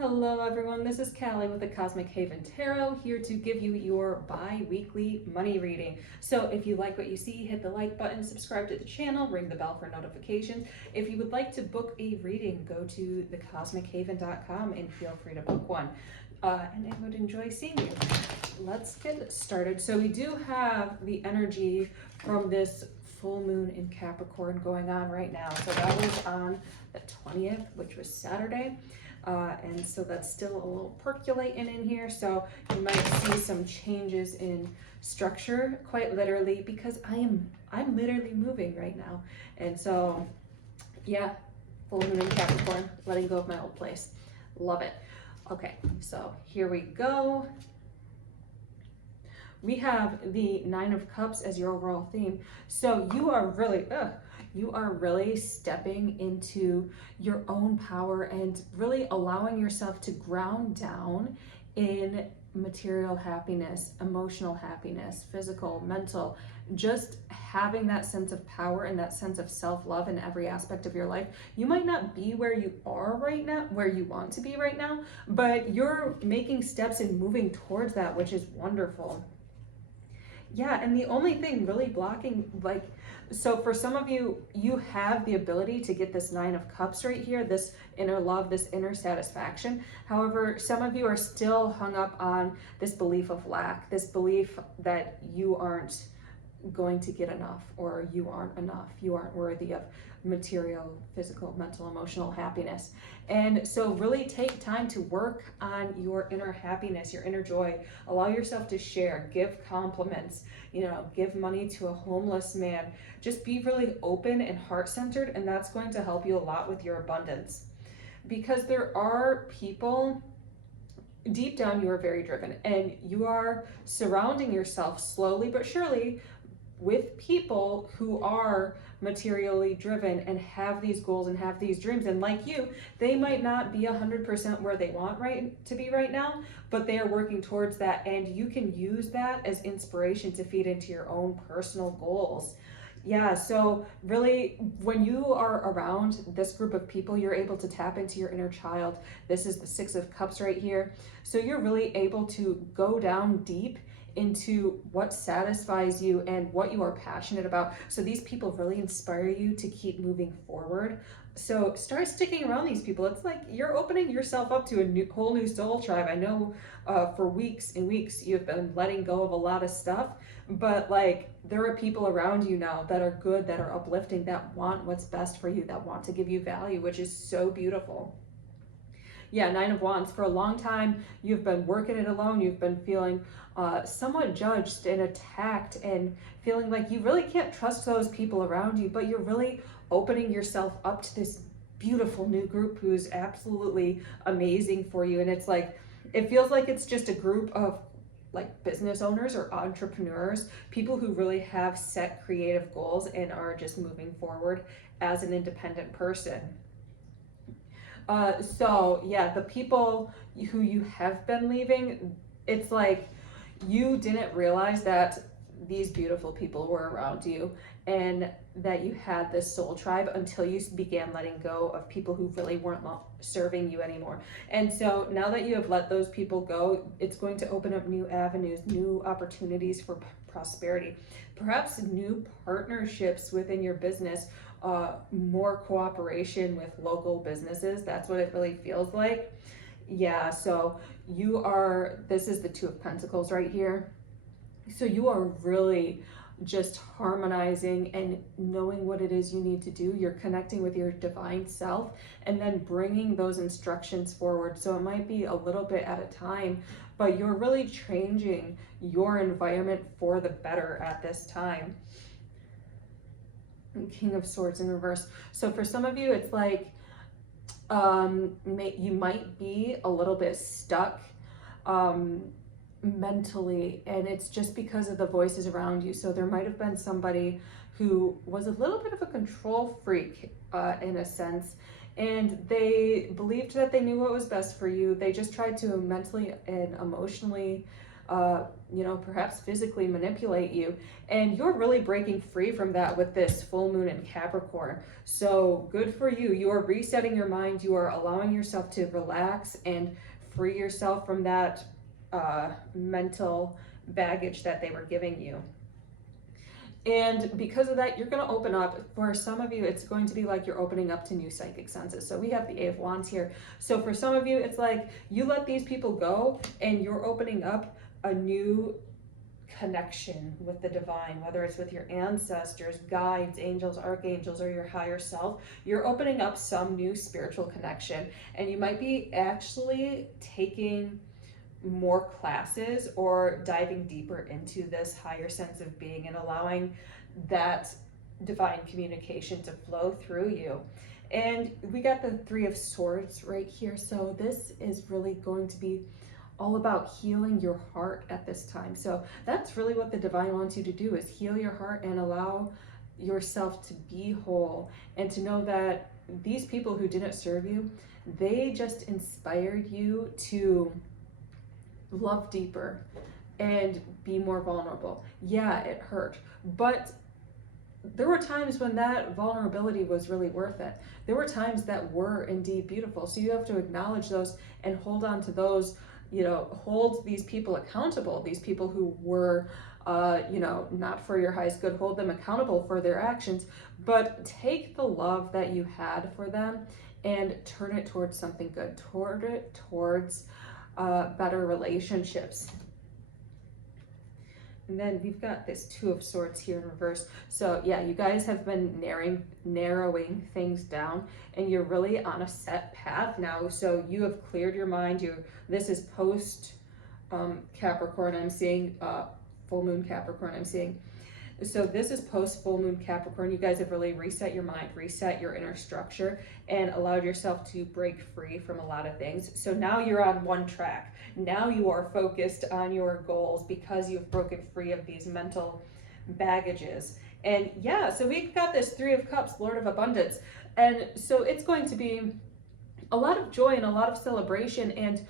Hello everyone, this is Callie with the Cosmic Haven Tarot, here to give you your bi-weekly money reading. So if you like what you see, hit the like button, subscribe to the channel, ring the bell for notifications. If you would like to book a reading, go to thecosmichaven.com and feel free to book one. And I would enjoy seeing you. Let's get started. So we do have the energy from this full moon in Capricorn going on right now. So that was on the 20th, which was Saturday. And so that's still a little percolating in here. So you might see some changes in structure, quite literally, because I'm literally moving right now. And so, yeah, full moon in Capricorn, letting go of my old place. Love it. Okay, so here we go. We have the Nine of Cups as your overall theme. So you are really stepping into your own power and really allowing yourself to ground down in material happiness, emotional happiness, physical, mental, just having that sense of power and that sense of self-love in every aspect of your life. You might not be where you are right now, where you want to be right now, but you're making steps and moving towards that, which is wonderful. Yeah, and the only thing really blocking, so for some of you, you have the ability to get this Nine of Cups right here, this inner love, this inner satisfaction. However, some of you are still hung up on this belief of lack, this belief that you aren't going to get enough, or you aren't enough, you aren't worthy of material, physical, mental, emotional happiness. And so really take time to work on your inner happiness, your inner joy. Allow yourself to share, give compliments, give money to a homeless man. Just be really open and heart-centered, and that's going to help you a lot with your abundance. Because there are people, deep down you are very driven, and you are surrounding yourself slowly but surely with people who are materially driven and have these goals and have these dreams. And like you, they might not be 100% where they want to be right now, but they are working towards that. And you can use that as inspiration to feed into your own personal goals. Yeah, so really, when you are around this group of people, you're able to tap into your inner child. This is the Six of Cups right here. So you're really able to go down deep into what satisfies you and what you are passionate about. So these people really inspire you to keep moving forward. So start sticking around these people. It's like you're opening yourself up to a whole new soul tribe. I know for weeks and weeks you've been letting go of a lot of stuff, but there are people around you now that are good, that are uplifting, that want what's best for you, that want to give you value, which is so beautiful. Yeah, Nine of Wands. For a long time, you've been working it alone. You've been feeling somewhat judged and attacked and feeling like you really can't trust those people around you, but you're really opening yourself up to this beautiful new group who's absolutely amazing for you. And it's like, it feels like it's just a group of business owners or entrepreneurs, people who really have set creative goals and are just moving forward as an independent person. So yeah, the people who you have been leaving, it's like you didn't realize that these beautiful people were around you and that you had this soul tribe until you began letting go of people who really weren't serving you anymore. And so now that you have let those people go, it's going to open up new avenues, new opportunities for prosperity, perhaps new partnerships within your business, more cooperation with local businesses. That's what it really feels like. Yeah, so this is the Two of Pentacles right here. So you are really just harmonizing and knowing what it is you need to do. You're connecting with your divine self and then bringing those instructions forward. So it might be a little bit at a time, but you're really changing your environment for the better at this time. King of Swords in reverse. So for some of you, it's like you might be a little bit stuck mentally, and it's just because of the voices around you. So there might have been somebody who was a little bit of a control freak in a sense, and they believed that they knew what was best for you. They just tried to mentally and emotionally perhaps physically manipulate you. And you're really breaking free from that with this full moon in Capricorn. So good for you. You are resetting your mind. You are allowing yourself to relax and free yourself from that mental baggage that they were giving you. And because of that, you're going to open up. For some of you, it's going to be like you're opening up to new psychic senses. So we have the Eight of Wands here. So for some of you, it's like you let these people go and you're opening up a new connection with the divine, whether it's with your ancestors, guides, angels, archangels, or your higher self. You're opening up some new spiritual connection, and you might be actually taking more classes or diving deeper into this higher sense of being and allowing that divine communication to flow through you. And we got the Three of Swords right here. So this is really going to be all about healing your heart at this time. So that's really what the divine wants you to do, is heal your heart and allow yourself to be whole, and to know that these people who didn't serve you, they just inspired you to love deeper and be more vulnerable. Yeah, it hurt, but there were times when that vulnerability was really worth it. There were times that were indeed beautiful. So you have to acknowledge those and hold on to those, hold these people accountable, these people who were, not for your highest good, hold them accountable for their actions, but take the love that you had for them and turn it towards something good, towards better relationships. And then we've got this Two of Swords here in reverse. So yeah, you guys have been narrowing things down, and you're really on a set path now. So you have cleared your mind. This is post Capricorn. I'm seeing full moon Capricorn. I'm seeing. So this is post full moon Capricorn. You guys have really reset your mind, reset your inner structure, and allowed yourself to break free from a lot of things. So now you're on one track. Now you are focused on your goals because you've broken free of these mental baggages. And yeah, so we've got this Three of Cups, Lord of Abundance. And so it's going to be a lot of joy and a lot of celebration and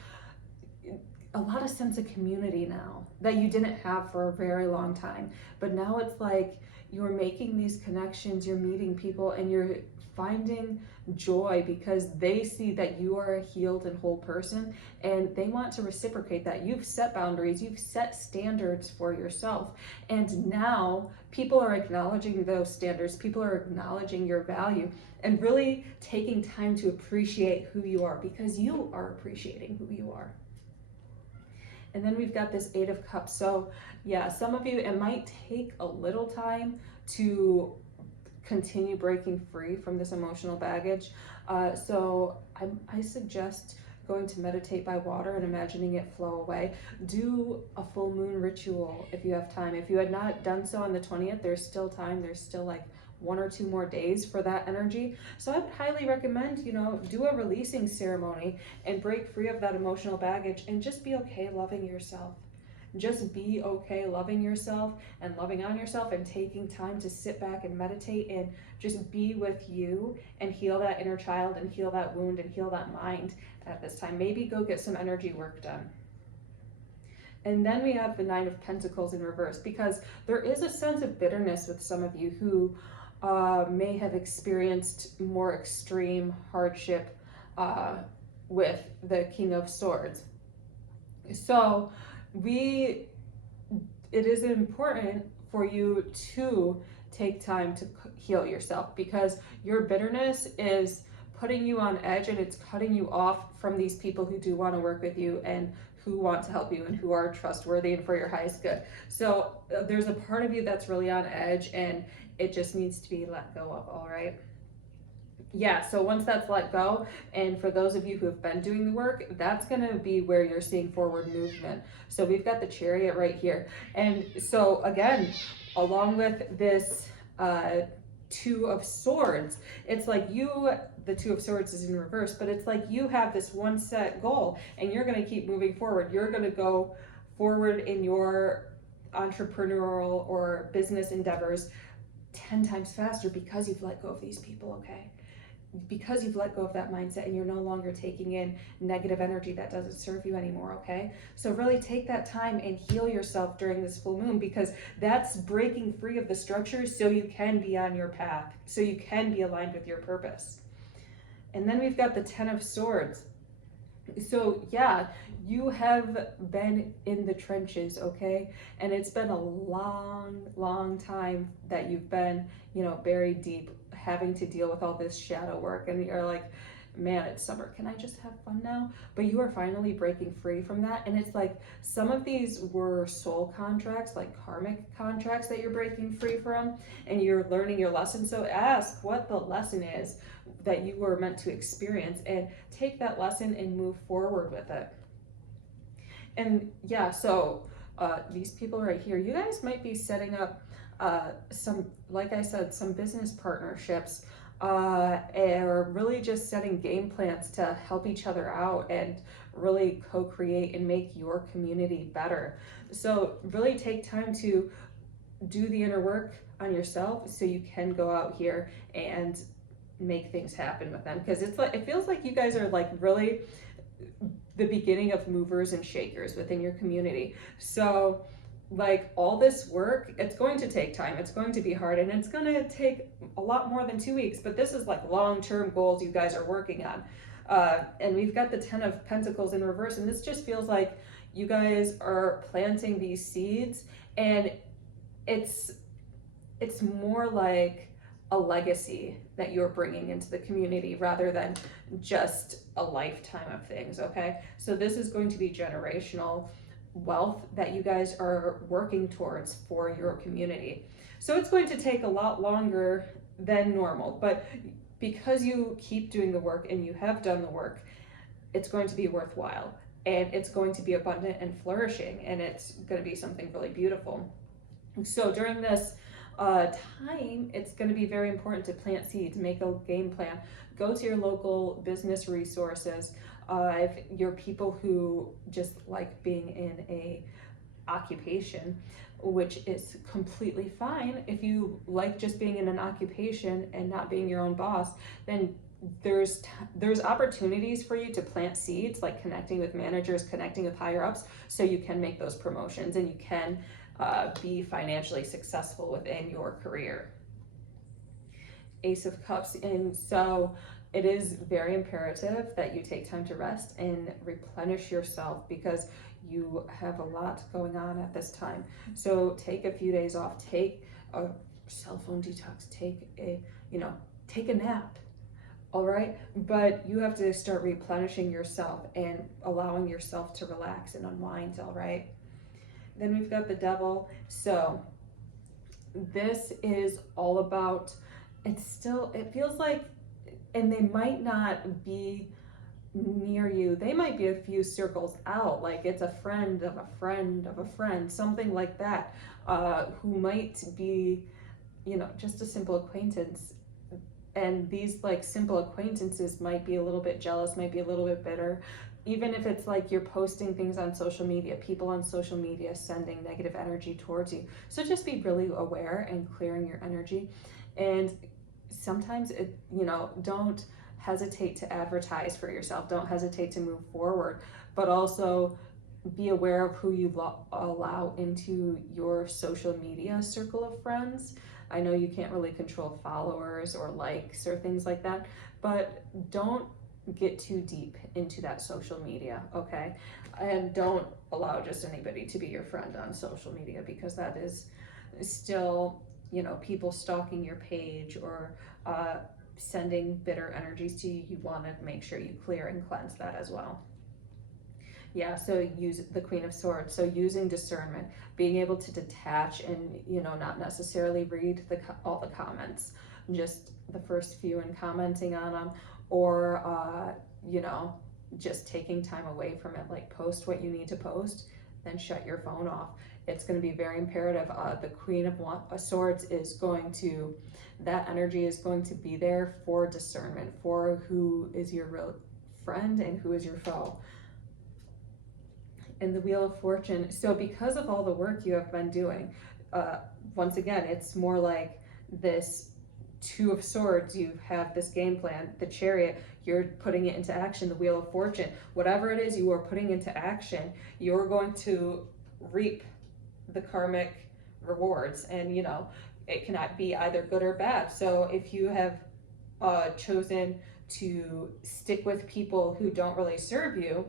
a lot of sense of community now that you didn't have for a very long time. But now it's like you're making these connections, you're meeting people, and you're finding joy because they see that you are a healed and whole person, and they want to reciprocate that. You've set boundaries, you've set standards for yourself, and now people are acknowledging those standards, people are acknowledging your value, and really taking time to appreciate who you are because you are appreciating who you are. And then we've got this Eight of Cups. So yeah, some of you, it might take a little time to continue breaking free from this emotional baggage. So I suggest going to meditate by water and imagining it flow away. Do a full moon ritual if you have time. If you had not done so on the 20th, there's still time. There's still like 1 or 2 more days for that energy. So I would highly recommend, do a releasing ceremony and break free of that emotional baggage and just be okay loving yourself. Just be okay loving yourself and loving on yourself and taking time to sit back and meditate and just be with you and heal that inner child and heal that wound and heal that mind at this time. Maybe go get some energy work done. And then we have the Nine of Pentacles in reverse, because there is a sense of bitterness with some of you who may have experienced more extreme hardship with the King of Swords. So it is important for you to take time to heal yourself, because your bitterness is putting you on edge and it's cutting you off from these people who do want to work with you and who want to help you and who are trustworthy and for your highest good. So there's a part of you that's really on edge and it just needs to be let go of, all right? Yeah, so once that's let go, and for those of you who have been doing the work, that's going to be where you're seeing forward movement. So we've got the Chariot right here. And so again, along with this Two of Swords, it's like the Two of Swords is in reverse, but it's like you have this one set goal and you're going to keep moving forward. You're going to go forward in your entrepreneurial or business endeavors 10 times faster because you've let go of these people, okay? because you've let go of that mindset and you're no longer taking in negative energy that doesn't serve you anymore, okay? So really take that time and heal yourself during this full moon, because that's breaking free of the structures so you can be on your path, so you can be aligned with your purpose. And then we've got the Ten of Swords. So yeah, you have been in the trenches, okay? And it's been a long time that you've been, buried deep, having to deal with all this shadow work, and you're like, man, it's summer, can I just have fun now? But you are finally breaking free from that. And it's like some of these were soul contracts, like karmic contracts that you're breaking free from, and you're learning your lesson. So ask what the lesson is that you were meant to experience, and take that lesson and move forward with it. And yeah, so these people right here, you guys might be setting up some, like I said, some business partnerships, or really just setting game plans to help each other out and really co-create and make your community better. So really take time to do the inner work on yourself so you can go out here and make things happen with them, because it's like, it feels like you guys are like really the beginning of movers and shakers within your community. So like all this work, it's going to take time, it's going to be hard, and it's going to take a lot more than 2 weeks, but this is like long-term goals you guys are working on. And we've got the Ten of Pentacles in reverse, and this just feels like you guys are planting these seeds, and it's more like a legacy that you're bringing into the community rather than just a lifetime of things, okay? So this is going to be generational wealth that you guys are working towards for your community. So it's going to take a lot longer than normal, but because you keep doing the work and you have done the work, it's going to be worthwhile, and it's going to be abundant and flourishing, and it's going to be something really beautiful. So during this time, it's going to be very important to plant seeds, make a game plan, go to your local business resources. If you're people who just like being in a occupation, which is completely fine. If you like just being in an occupation and not being your own boss, then there's opportunities for you to plant seeds, like connecting with managers, connecting with higher ups, so you can make those promotions and you can be financially successful within your career. Ace of Cups, and so it is very imperative that you take time to rest and replenish yourself, because you have a lot going on at this time. So take a few days off, take a cell phone detox, take a nap. All right, but you have to start replenishing yourself and allowing yourself to relax and unwind. All right. Then we've got the Devil. So this is all about, it feels like, and they might not be near you. They might be a few circles out, like it's a friend of a friend of a friend, something like that, who might be, just a simple acquaintance. And these like simple acquaintances might be a little bit jealous, might be a little bit bitter. Even if it's like you're posting things on social media, people on social media sending negative energy towards you. So just be really aware and clearing your energy. And sometimes don't hesitate to advertise for yourself. Don't hesitate to move forward, but also be aware of who you allow into your social media circle of friends. I know you can't really control followers or likes or things like that, but don't get too deep into that social media, okay? And don't allow just anybody to be your friend on social media, because that is still, people stalking your page or sending bitter energies to you. You want to make sure you clear and cleanse that as well. Yeah, so use the Queen of Swords. So using discernment, being able to detach and, not necessarily read all the comments, just the first few and commenting on them, or, just taking time away from it, like post what you need to post, then shut your phone off. It's going to be very imperative. The Queen of Swords is going to, that energy is going to be there for discernment, for who is your real friend and who is your foe. And the Wheel of Fortune. So because of all the work you have been doing, once again, it's more like this Two of Swords, you have this game plan. The Chariot, you're putting it into action. The Wheel of Fortune, whatever it is you are putting into action, you're going to reap the karmic rewards. And you know, it cannot be either good or bad. So if you have chosen to stick with people who don't really serve you,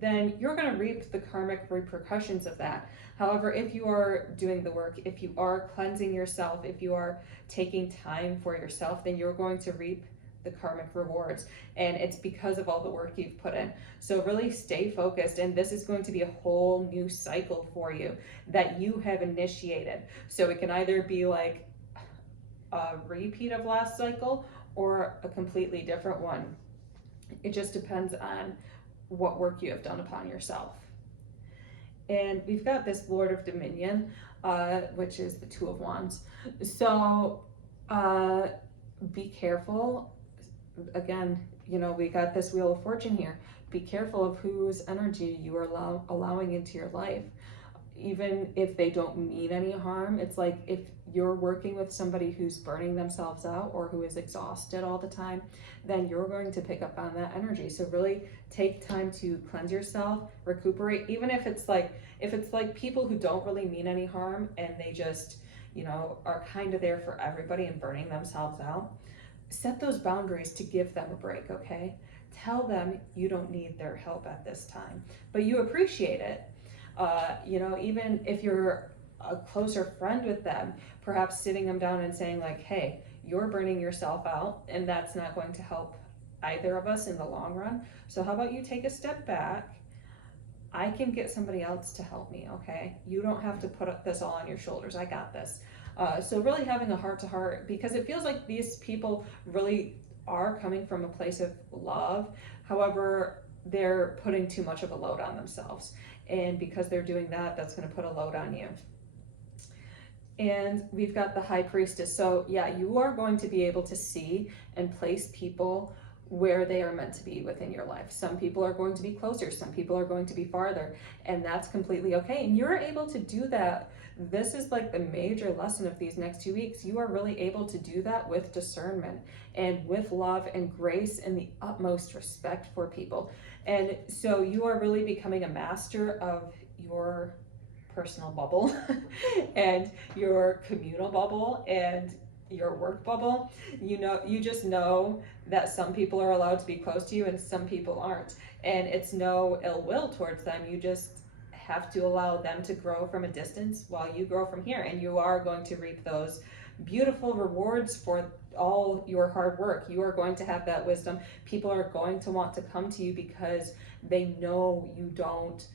then you're going to reap the karmic repercussions of that. However, if you are doing the work, if you are cleansing yourself, if you are taking time for yourself, then you're going to reap the karmic rewards. And it's because of all the work you've put in. So really stay focused. And this is going to be a whole new cycle for you that you have initiated. So it can either be like a repeat of last cycle or a completely different one. It just depends on what work you have done upon yourself. And we've got this Lord of Dominion, which is the Two of Wands. So be careful. Again, you know, we got this Wheel of Fortune here. Be careful of whose energy you are allowing into your life. Even if they don't mean any harm, it's like if you're working with somebody who's burning themselves out or who is exhausted all the time, then you're going to pick up on that energy. So really take time to cleanse yourself, recuperate, even if it's like people who don't really mean any harm and they just, you know, are kind of there for everybody and burning themselves out. Set those boundaries to give them a break, okay? Tell them you don't need their help at this time, but you appreciate it. You know, even if you're a closer friend with them, perhaps sitting them down and saying like, hey, you're burning yourself out and that's not going to help either of us in the long run. So how about you take a step back? I can get somebody else to help me, okay? You don't have to put this all on your shoulders. I got this. So really having a heart-to-heart, because it feels like these people really are coming from a place of love. However, they're putting too much of a load on themselves. And because they're doing that, that's going to put a load on you. And we've got the High Priestess. So yeah, you are going to be able to see and place people where they are meant to be within your life. Some people are going to be closer, some people are going to be farther, and that's completely okay. And you're able to do that. This is like the major lesson of these next 2 weeks. You are really able to do that with discernment and with love and grace and the utmost respect for people. And so you are really becoming a master of your personal bubble and your communal bubble and your work bubble. You know, you just know that some people are allowed to be close to you and some people aren't. And it's no ill will towards them. You just have to allow them to grow from a distance while you grow from here. And you are going to reap those beautiful rewards for all your hard work. You are going to have that wisdom. People are going to want to come to you because they know you don't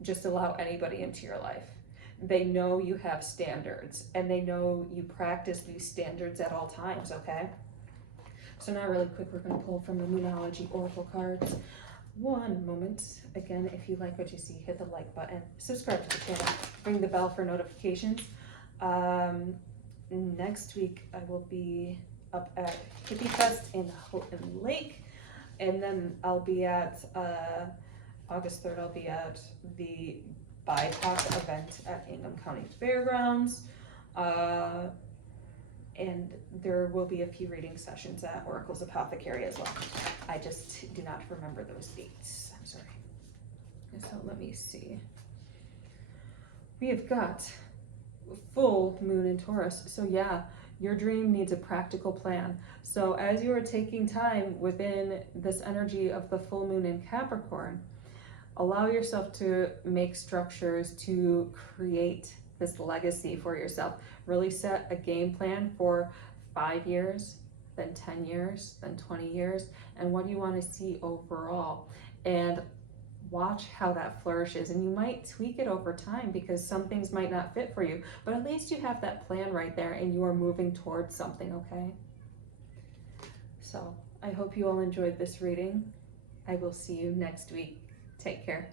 just allow anybody into your life. They know you have standards and they know you practice these standards at all times, okay? So now really quick, we're going to pull from the Moonology Oracle cards. One moment. Again, if you like what you see, hit the like button, subscribe to the channel, ring the bell for notifications. Next week I will be up at Hippie Fest in Houghton Lake, and then I'll be at August 3rd, I'll be at the BIPOC event at Ingham County Fairgrounds, and there will be a few reading sessions at Oracle's Apothecary as well. I just do not remember those dates. I'm sorry. So let me see. We have got full moon in Taurus. So yeah, your dream needs a practical plan. So as you are taking time within this energy of the full moon in Capricorn, allow yourself to make structures to create this legacy for yourself. Really set a game plan for 5 years, then 10 years, then 20 years, and what do you want to see overall? And watch how that flourishes. And you might tweak it over time because some things might not fit for you, but at least you have that plan right there and you are moving towards something, okay? So I hope you all enjoyed this reading. I will see you next week. Take care.